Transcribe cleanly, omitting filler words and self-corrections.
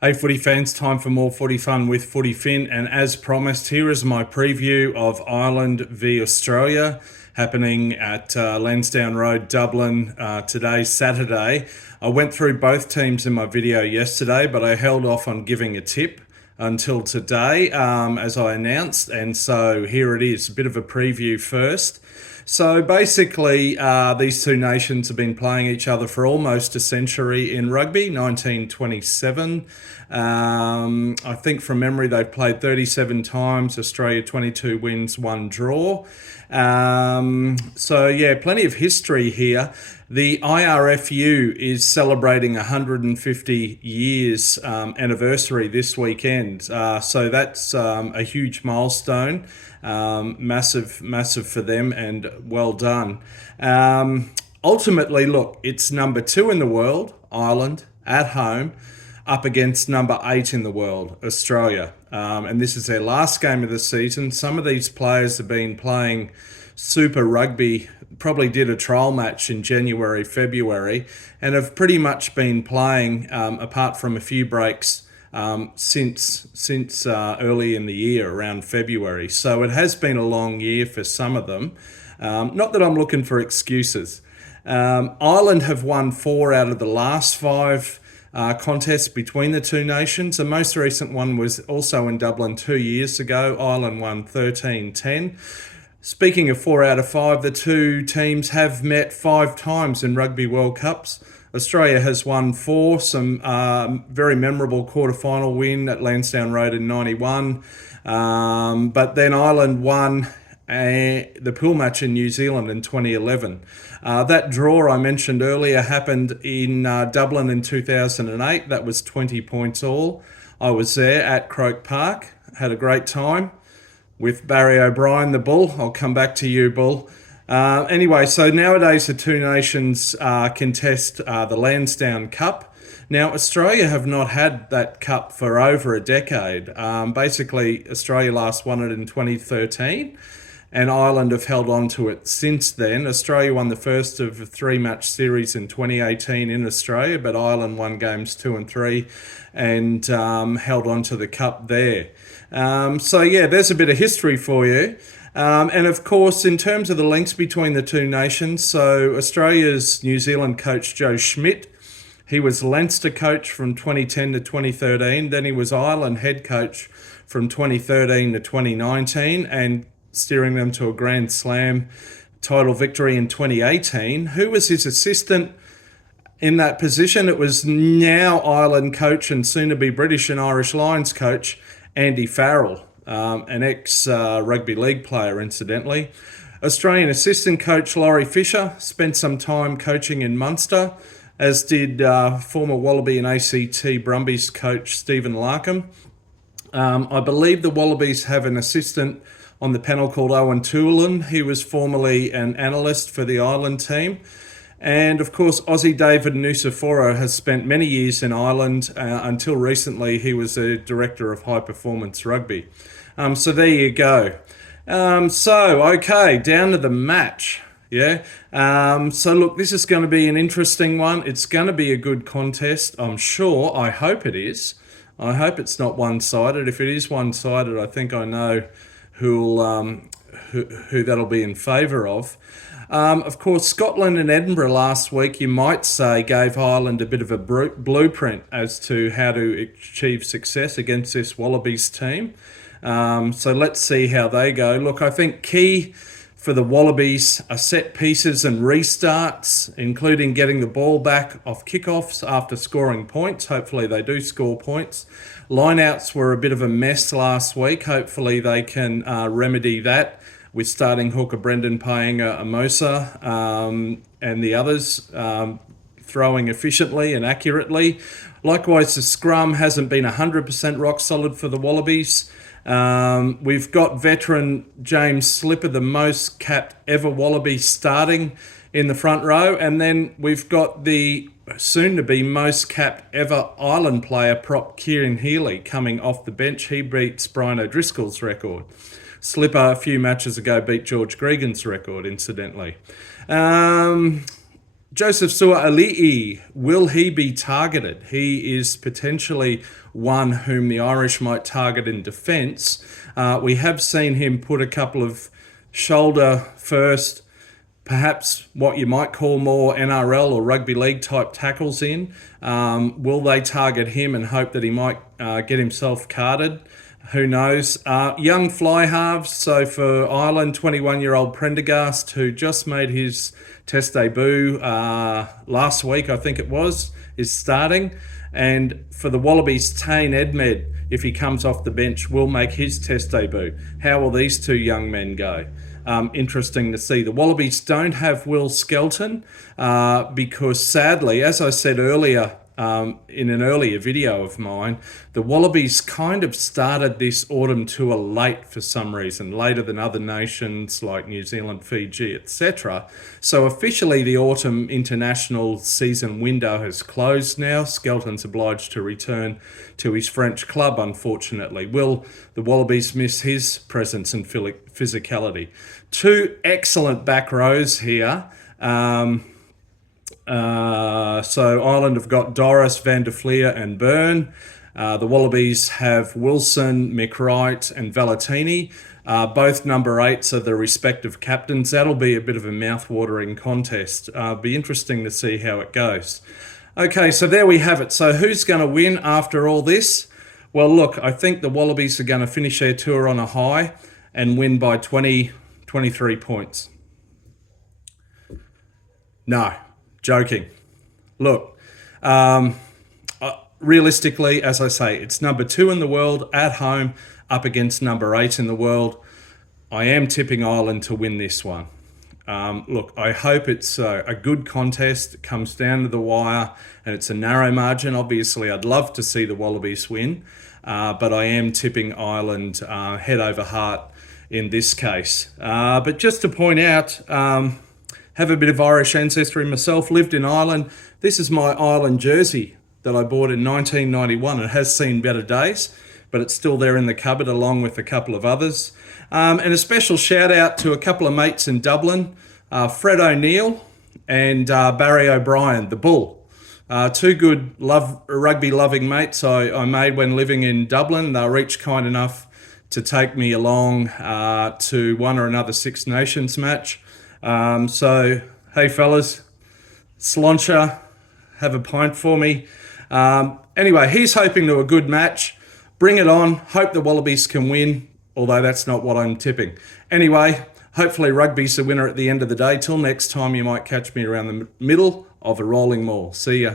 Hey footy fans, time for more footy fun with Footy Fin, and as promised, here is my preview of Ireland v Australia happening at Lansdowne Road, Dublin today, Saturday. I went through both teams in my video yesterday, but I held off on giving a tip until today, as I announced, and so here it is, a bit of a preview first. So basically, these two nations have been playing each other for almost a century in rugby, 1927. I think from memory they've played 37 times, Australia 22 wins, 1 draw. So yeah, plenty of history here. The IRFU is celebrating 150 years anniversary this weekend. So that's a huge milestone. Massive for them, and well done. Ultimately, look, it's number 2 in the world, Ireland, at home, up against number 8 in the world, Australia. And this is their last game of the season. Some of these players have been playing Super Rugby, probably did a trial match in January, February, and have pretty much been playing, apart from a few breaks, since early in the year, around February. So it has been a long year for some of them. Not that I'm looking for excuses. Ireland have won 4 out of the last 5 contests between the two nations. The most recent one was also in Dublin 2 years ago. Ireland won 13-10. Speaking of 4 out of 5, the two teams have met 5 times in Rugby World Cups. Australia has won 4, some very memorable quarter-final win at Lansdowne Road in 91. But then Ireland won the pool match in New Zealand in 2011. That draw I mentioned earlier happened in Dublin in 2008. That was 20 points all. I was there at Croke Park, had a great time with Barry O'Brien, the Bull. I'll come back to you, Bull. Anyway, so nowadays the two nations contest the Lansdowne Cup. Now, Australia have not had that cup for over a decade. Basically, Australia last won it in 2013, and Ireland have held on to it since then. Australia won the first of a 3-match series in 2018 in Australia, but Ireland won games 2 and 3 and held on to the cup there. So yeah, there's a bit of history for you. And of course, in terms of the links between the two nations, so Australia's New Zealand coach Joe Schmidt, he was Leinster coach from 2010 to 2013. Then he was Ireland head coach from 2013 to 2019, and steering them to a Grand Slam title victory in 2018. Who was his assistant in that position? It was now Ireland coach and soon to be British and Irish Lions coach Andy Farrell, an ex-rugby league player, incidentally. Australian assistant coach Laurie Fisher spent some time coaching in Munster, as did former Wallaby and ACT Brumbies coach Stephen Larkham. I believe the Wallabies have an assistant on the panel called Owen Toolan. He was formerly an analyst for the Ireland team. And of course, Aussie David Nusaforo has spent many years in Ireland. Until recently, he was a director of high performance rugby. So there you go. Okay, down to the match. Yeah. So look, this is going to be an interesting one. It's going to be a good contest, I'm sure. I hope it is. I hope it's not one-sided. If it is one-sided, I think I know who that'll be in favour of. Of course, Scotland and Edinburgh last week, you might say, gave Ireland a bit of a blueprint as to how to achieve success against this Wallabies team. So let's see how they go. Look, I think key for the Wallabies are set pieces and restarts, including getting the ball back off kickoffs after scoring points. Hopefully they do score points. Lineouts were a bit of a mess last week. Hopefully they can remedy that with starting hooker Brendan Paenga Amosa and the others throwing efficiently and accurately. Likewise, the scrum hasn't been 100% rock solid for the Wallabies. We've got veteran James Slipper, the most capped ever Wallaby, starting in the front row. And then we've got the soon-to-be most capped ever Ireland player, prop Kieran Healy, coming off the bench. He beats Brian O'Driscoll's record. Slipper, a few matches ago, beat George Gregan's record, incidentally. Joseph Sua'ali'i, will he be targeted? He is potentially one whom the Irish might target in defence. We have seen him put a couple of shoulder first, perhaps what you might call more NRL or rugby league type tackles in. Will they target him and hope that he might get himself carded? Who knows? Young fly halves. So for Ireland, 21-year-old Prendergast, who just made his test debut last week, I think it was, is starting. And for the Wallabies, Tane Edmed, if he comes off the bench, will make his test debut. How will these two young men go? Interesting to see. The Wallabies don't have Will Skelton because sadly, as I said earlier, in an earlier video of mine, the Wallabies kind of started this autumn tour late for some reason, later than other nations like New Zealand, Fiji, etc. So officially the autumn international season window has closed now. Skelton's obliged to return to his French club, unfortunately. Will the Wallabies miss his presence and physicality? Two excellent back rows here. So Ireland have got Doris, Van der Fleer and Byrne. The Wallabies have Wilson, McWright and Valentini. Both number 8s are the respective captains. That'll be a bit of a mouth-watering contest. Be interesting to see how it goes. Okay, so there we have it. So who's going to win after all this? Well, look, I think the Wallabies are going to finish their tour on a high and win by 23 points. No. Joking. Look, realistically, as I say, it's number 2 in the world at home up against number 8 in the world. I am tipping Ireland to win this one. Look, I hope it's a good contest. It comes down to the wire and it's a narrow margin. Obviously, I'd love to see the Wallabies win, but I am tipping Ireland head over heart in this case. But just to point out, have a bit of Irish ancestry myself, lived in Ireland. This is my Ireland jersey that I bought in 1991. It has seen better days, but it's still there in the cupboard along with a couple of others. And a special shout out to a couple of mates in Dublin, Fred O'Neill and Barry O'Brien, the Bull. Two good rugby loving mates I made when living in Dublin. They were each kind enough to take me along to one or another Six Nations match. So, hey fellas, Sláinte, have a pint for me. Anyway, he's hoping to a good match. Bring it on. Hope the Wallabies can win, although that's not what I'm tipping. Anyway, hopefully rugby's the winner at the end of the day. Till next time, you might catch me around the middle of a rolling maul. See ya.